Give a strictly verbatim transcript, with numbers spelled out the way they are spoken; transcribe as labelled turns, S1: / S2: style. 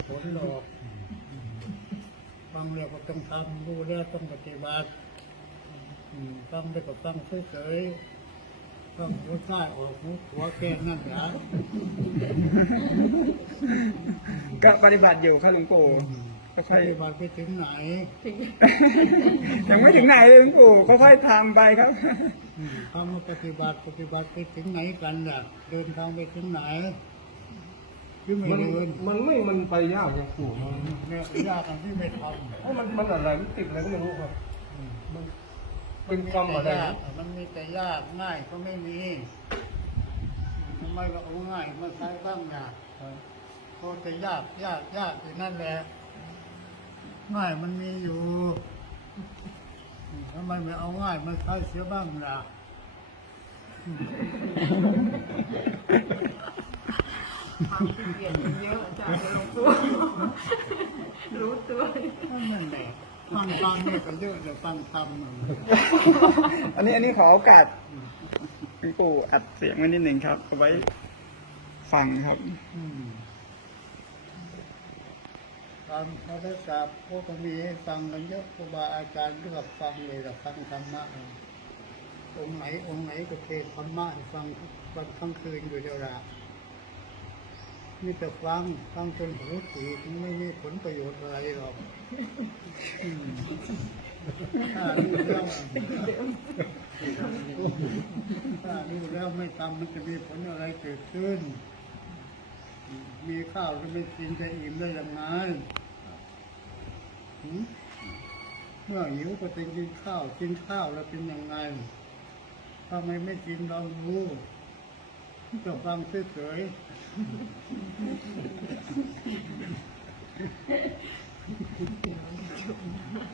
S1: ผลหรอกฟังแล้วก็ต้องทำรู้แล้วต้องปฏิบัติฟังได้ก็ฟังเฉยๆฟังรู้ใต้ออกหูหัวแก่นั่นแหละ
S2: ก็ปฏิบัติอยู่ครับหลวงปู่ก็ค่
S1: ป
S2: อย
S1: ฏิบัติไปถึงไหน
S2: ยังไม่ถึงไหนเลยหลวงปู่ค่อยๆทำไปครับ
S1: ทำมาปฏิบัติปฏิบัติไปถึงไหนกันล่ะเดินทางไปถึงไหนที่ไม่
S3: มัน
S1: เดิน
S3: มันไม่มันไปยากอย่างปู่มัน
S1: เนี่ยยากอันที่ไม่ทำ
S3: เพราะมันมันอะไรมันติดอะไรก็ไม่รู้ครับมันเป็นกรรมอะไร
S1: ยากมันมีแต่ยากง่ายก็ไม่มีทำไมเราเอาง่ายมาใช้บ้างนะเพราะแต่ยากยากยากอยู่นั่นแหละง่ายมันมีอยู่ทำไมไม่เอาง่ายมาใช้เสียบ้างล่ะ
S4: ความขี้เกียจมันเยอะอาจารย์หลวงปู่รู้ตัว
S1: นั่นแหละฟังตามนี่ก็เยอะเลยฟังทำ
S2: อันนี้อันนี้ขอโอกาสหลวงปู่อัดเสียงไว้นิดหนึ่งครับเอาไว้ฟังครับ
S1: ตามพระพุทธศาสนาพวกก็มีให้ฟังกันเยอะครูบาอาจารย์เลือกฟังเลยแต่ฟังธรรมะองค์ไหนองค์ไหนก็เทศธรรมะให้ฟังวันทั้งคืนอยู่เดียวละมีแต่ฟังฟังจนหูตีบไม่มีผลประโยชน์อะไรหรอกอืมถ้ารู้แล้วถ้ารู้แล้วไม่ทำมันจะมีผลอะไรเกิดขึ้น มีข้าวจะไม่กินจะอิ่มได้ยังไงหืมเมื่อหิวก็จะกินข้าวกินข้าวแล้วเป็นยังไงทำไมไม่กินลองรู้จะฟังเฉยๆ